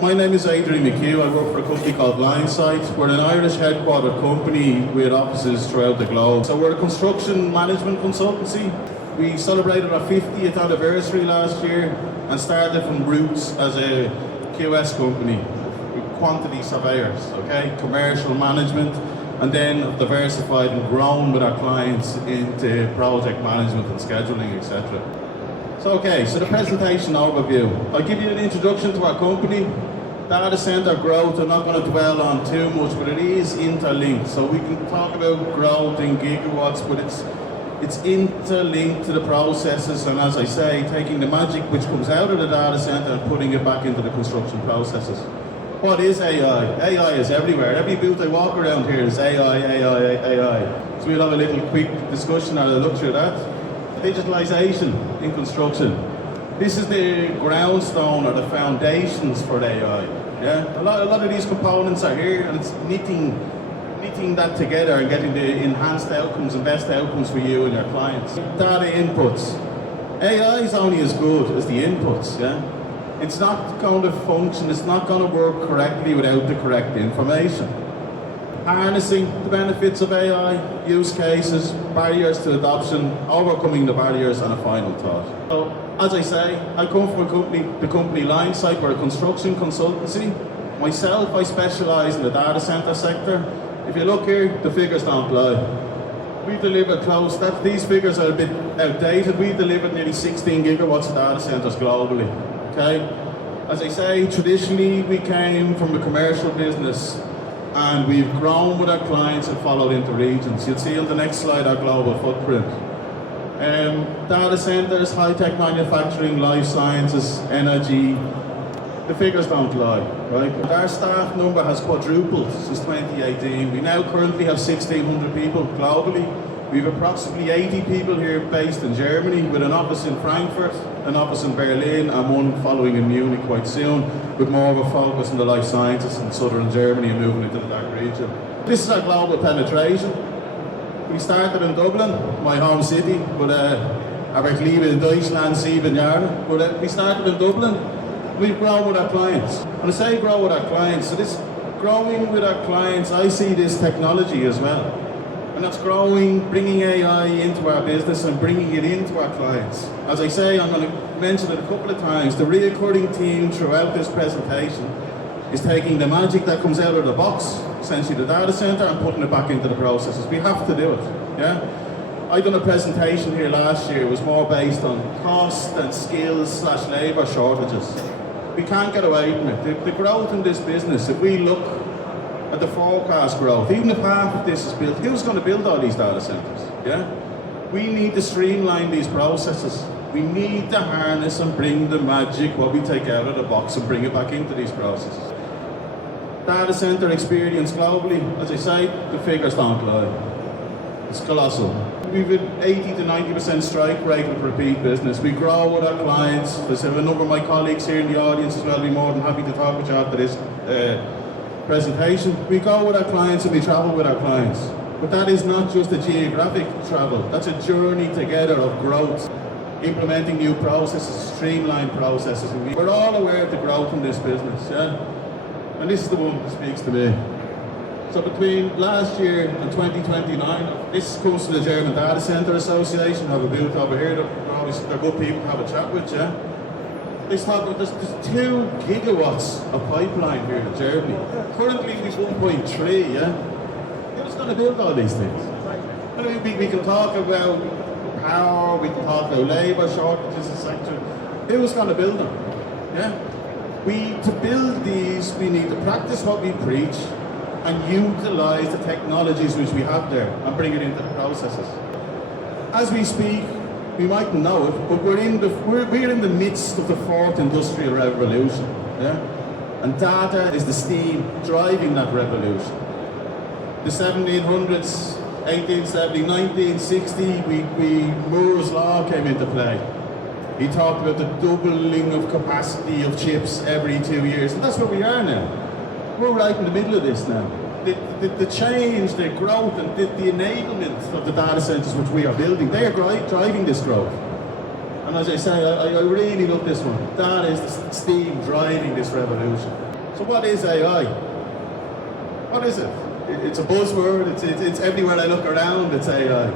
my name is Adrian McHugh. I work for a company called Linesight. We're an Irish headquartered company with offices throughout the globe. So we're a construction management consultancy. We celebrated our 50th anniversary last year and started from roots as a QS company with quantity surveyors, okay, commercial management, and then have diversified and grown with our clients into project management and scheduling, etc. So the presentation overview. I'll give you an introduction to our company. Data center growth, I'm not going to dwell on too much, but it is interlinked. So we can talk about growth in gigawatts, but it's interlinked to the processes, and as I say, taking the magic which comes out of the data center and putting it back into the construction processes. What is AI? AI is everywhere. Every booth I walk around here is AI, AI, AI. So we'll have a little quick discussion or a look through that. Digitalization in construction. This is the groundstone or the foundations for AI. Yeah? A lot of these components are here, and it's knitting that together and getting the enhanced outcomes and best outcomes for you and your clients. Data inputs. AI is only as good as the inputs. Yeah? It's not going to function, it's not going to work correctly without the correct information. Harnessing the benefits of AI, use cases, barriers to adoption, overcoming the barriers, and a final thought. So, as I say, I come from the company Linesight. We're a construction consultancy. Myself, I specialise in the data centre sector. If you look here, the figures don't lie. We delivered these figures are a bit outdated. We delivered nearly 16 gigawatts of data centres globally. Okay? As I say, traditionally we came from the commercial business, and we've grown with our clients and followed into regions. You'll see on the next slide our global footprint. Data centres, high-tech manufacturing, life sciences, energy, the figures don't lie, right? Our staff number has quadrupled since 2018. We now currently have 1,600 people globally. We have approximately 80 people here based in Germany, with an office in Frankfurt, an office in Berlin, and one following in Munich quite soon, with more of a focus on the life sciences in southern Germany and moving into the DACH region. This is our global penetration. We started in Dublin, my home city, but aber ich liebe Deutschland 7 Jahre. But we started in Dublin. We've grown with our clients. When I say grow with our clients, so this growing with our clients, I see this technology as well. And that's growing, bringing AI into our business and bringing it into our clients. As I say, I'm going to mention it a couple of times, the recurring theme throughout this presentation is taking the magic that comes out of the box, essentially the data center, and putting it back into the processes. We have to do it, yeah? I done a presentation here last year. It was more based on cost and skills / labour shortages. We can't get away from it. The growth in this business, if we look at the forecast growth, even if half of this is built, who's going to build all these data centres? Yeah? We need to streamline these processes. We need to harness and bring the magic, what we take out of the box, and bring it back into these processes. Data centre experience globally, as I say, the figures don't lie. It's colossal. We've an 80 to 90% strike rate with repeat business. We grow with our clients. There's a number of my colleagues here in the audience as well. I'll be more than happy to talk with you after this presentation. We go with our clients and we travel with our clients. But that is not just a geographic travel. That's a journey together of growth, implementing new processes, streamlined processes. We're all aware of the growth in this business, yeah? And this is the one that speaks to me. So between last year and 2029, this comes to the German Data Centre Association. I have a booth over here. They're good people to have a chat with, yeah? There's 2 gigawatts of pipeline here in Germany. Currently there's 1.3, yeah? Who's going to build all these things? I mean, we can talk about power, we can talk about labour shortages, etc. Who's going to build them? Yeah? To build these, we need to practice what we preach and utilise the technologies which we have there and bring it into the processes. As we speak, we mightn't know it, but we're in the midst of the 4th industrial revolution, yeah? And data is the steam driving that revolution. The 1700s, 1870, 1960, Moore's Law came into play. He talked about the doubling of capacity of chips every 2 years, and that's where we are now. We're right in the middle of this now. The change, the growth, and the enablement of the data centres which we are building, they are driving this growth. And as I say, I really love this one. That is the steam driving this revolution. So what is AI? What is it? It's a buzzword, it's everywhere I look around, it's AI.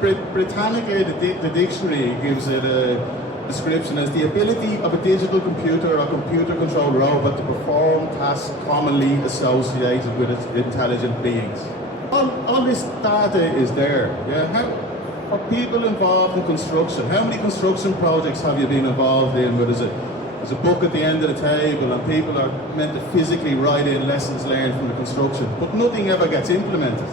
Britannically, the dictionary gives it a description as the ability of a digital computer or computer-controlled robot to perform tasks commonly associated with intelligent beings. All this data is there. Yeah? How are people involved in construction? How many construction projects have you been involved in where there's a book at the end of the table and people are meant to physically write in lessons learned from the construction, but nothing ever gets implemented?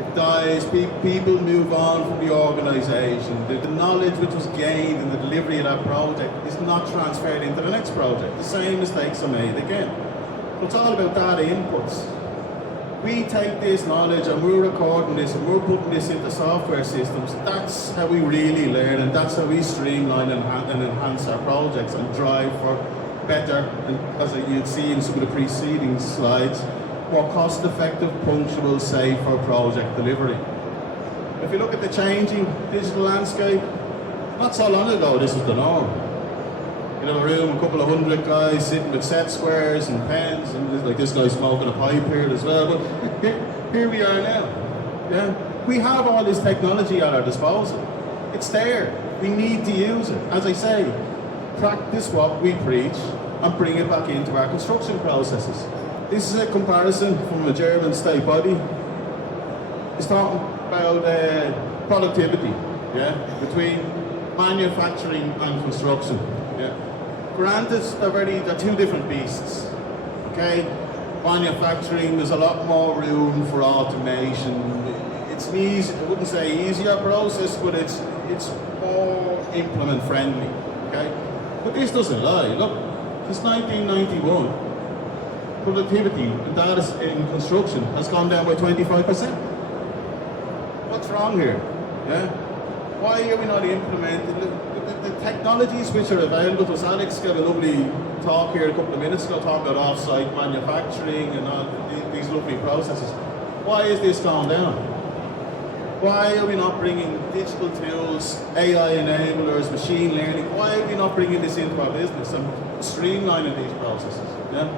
It dies, people move on from the organisation. The knowledge which was gained in the delivery of that project is not transferred into the next project. The same mistakes are made again. So it's all about data inputs. We take this knowledge and we're recording this and we're putting this into software systems. That's how we really learn, and that's how we streamline and enhance our projects and drive for better, and as you'd see in some of the preceding slides, more cost-effective, punctual, safer project delivery. If you look at the changing digital landscape, not so long ago this was the norm. You have a room, a couple of hundred guys sitting with set squares and pens, and like this guy smoking a pipe here as well. But here we are now. Yeah, we have all this technology at our disposal. It's there. We need to use it. As I say, practice what we preach and bring it back into our construction processes. This is a comparison from a German state body. It's talking about productivity, yeah, between manufacturing and construction. Yeah. Granted, they're two different beasts. Okay, manufacturing, there's a lot more room for automation. It's an easy, I wouldn't say easier process, but it's more implement friendly. Okay, but this doesn't lie. Look, since 1991, productivity in data in construction has gone down by 25%. What's wrong here? Yeah, why are we not implementing the technologies which are available to us? Alex got a lovely talk here a couple of minutes ago talking about off-site manufacturing and all these lovely processes. Why is this gone down? Why are we not bringing digital tools, AI enablers, machine learning? Why are we not bringing this into our business and streamlining these processes? Yeah.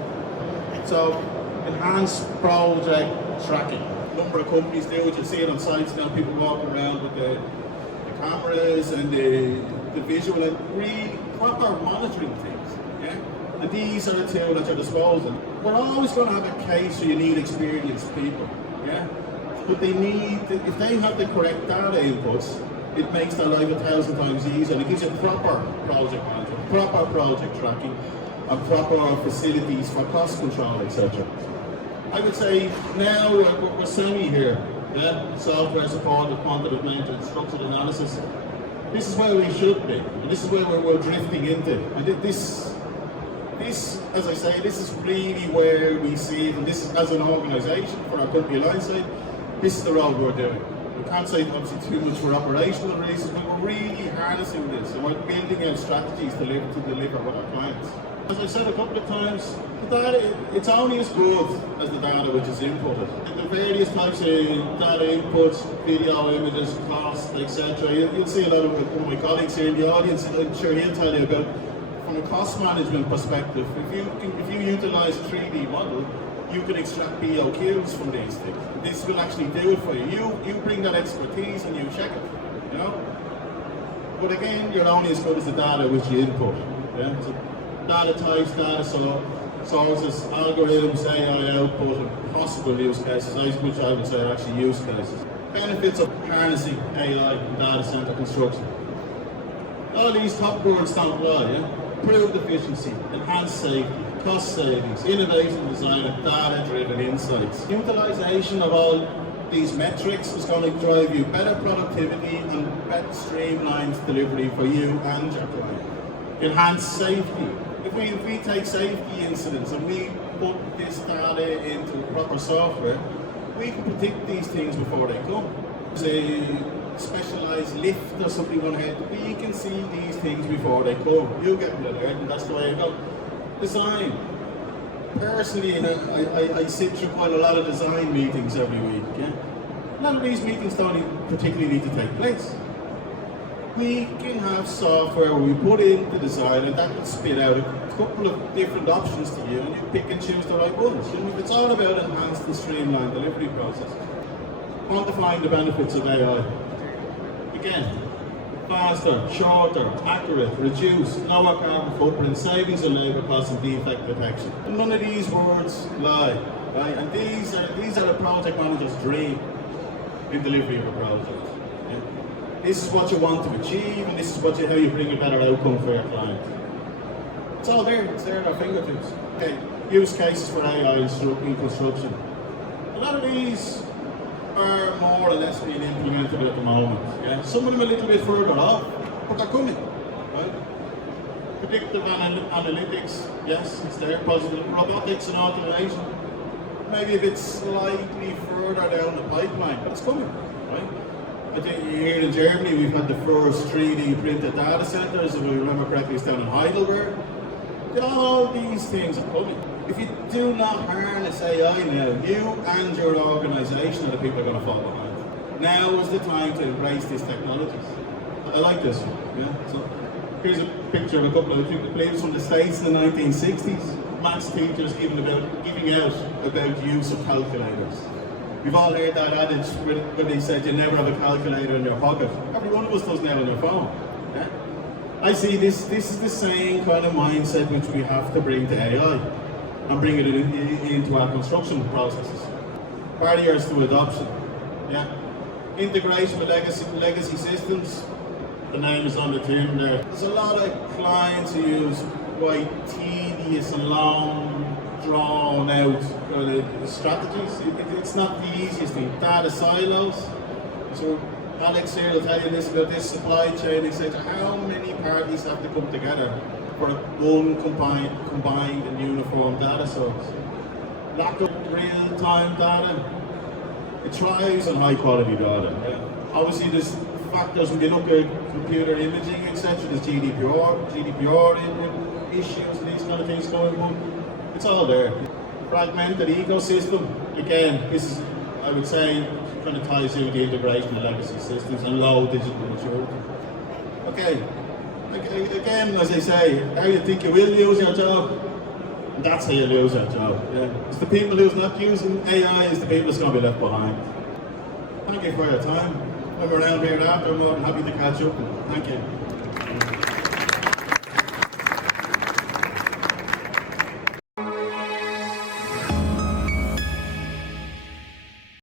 So, enhanced project tracking. A number of companies do it. You see it on sites now. People walking around with the cameras and the visual and really proper monitoring things. Yeah? And these are the tools at your disposal. We're always going to have a case where you need experienced people. Yeah? But they need, if they have the correct data inputs, it makes their life 1,000 times easier, and it gives you proper project management, proper project tracking, and proper facilities for cost control, etc. I would say now we're semi here. Yeah? Software supported quantitative maintenance, structured analysis. This is where we should be, and this is where we're drifting into. And this, as I say, this is really where we see it, and this is, as an organisation for our company Linesight, this is the road we're doing. We can't say obviously too much for operational reasons, but we're really harnessing this, and we're building out strategies to deliver with our clients. As I said a couple of times, the data, it's only as good as the data which is inputted. The various types of data inputs, video, images, costs, etc. You'll see a lot of one of my colleagues here in the audience, I'm sure he'll tell you about, from a cost management perspective, if you utilise a 3D model, you can extract BOQs from these things. This will actually do it for you. You bring that expertise and you check it, you know? But again, you're only as good as the data which you input. Yeah? So data types, data sources, algorithms, AI output, and possible use cases, which I would say are actually use cases. Benefits of harnessing AI in data centre construction. All these top words don't lie, yeah? Improved efficiency, enhanced safety, cost savings, innovative design, and data-driven insights. Utilisation of all these metrics is going to drive you better productivity and better streamlined delivery for you and your client. Enhanced safety. If we take safety incidents and we put this data into proper software, we can predict these things before they come. There's a specialised lift or something on ahead, we can see these things before they come. You get an alert, and that's the way I go. Design. Personally, I sit through quite a lot of design meetings every week. Yeah? A lot of these meetings don't particularly need to take place. We can have software where we put in the design and that can spit out a couple of different options to you and you pick and choose the right ones. You know, it's all about enhanced and streamlined delivery process. Quantifying the benefits of AI. Again, faster, shorter, accurate, reduce, lower carbon footprint, savings in labour costs and defect detection. And none of these words lie, right? And these are the project manager's dream in delivery of a project. Yeah? This is what you want to achieve and this is how you bring a better outcome for your client. It's all there, it's there at our fingertips. Okay, use cases for AI in construction. A lot of these are more or less being implemented at the moment. Yeah? Some of them a little bit further off, but they're coming. Right? Predictive analytics, yes, it's there. Positive robotics and automation, maybe a bit slightly further down the pipeline, but it's coming. Right? I think here in Germany we've had the first 3D printed data centres, if I remember correctly, it's down in Heidelberg. All these things are coming. If you do not harness AI now, you and your organisation are the people who are going to fall behind. Now is the time to embrace these technologies. I like this one. Yeah? So here's a picture of a couple of players from the States in the 1960s. Maths teachers giving out about use of calculators. We've all heard that adage when they said you never have a calculator in your pocket. Every one of us does now on their phone. Yeah? I see this is the same kind of mindset which we have to bring to AI and bring it into our construction processes. Barriers to adoption. Yeah. Integration with legacy systems. The name is on the tin there. There's a lot of clients who use quite tedious and long, drawn out strategies. It's not the easiest thing. Data silos. So Alex here will tell you this about this supply chain. He says how many parties have to come together for one combined and uniform data source. Lack of real-time data. It thrives on high-quality data. Yeah. Obviously, there's factors when you look at computer imaging, etc. There's GDPR issues and these kind of things going on. It's all there. Fragmented ecosystem. Again, this is, I would say, kind of ties in with the integration of legacy systems and low digital maturity. Okay. Again, as I say, how you think you will lose your job, and that's how you lose your job. Yeah. It's the people who's not using AI is the people that's going to be left behind. Thank you for your time. When we're around here after, I'm more than happy to catch up. Thank you.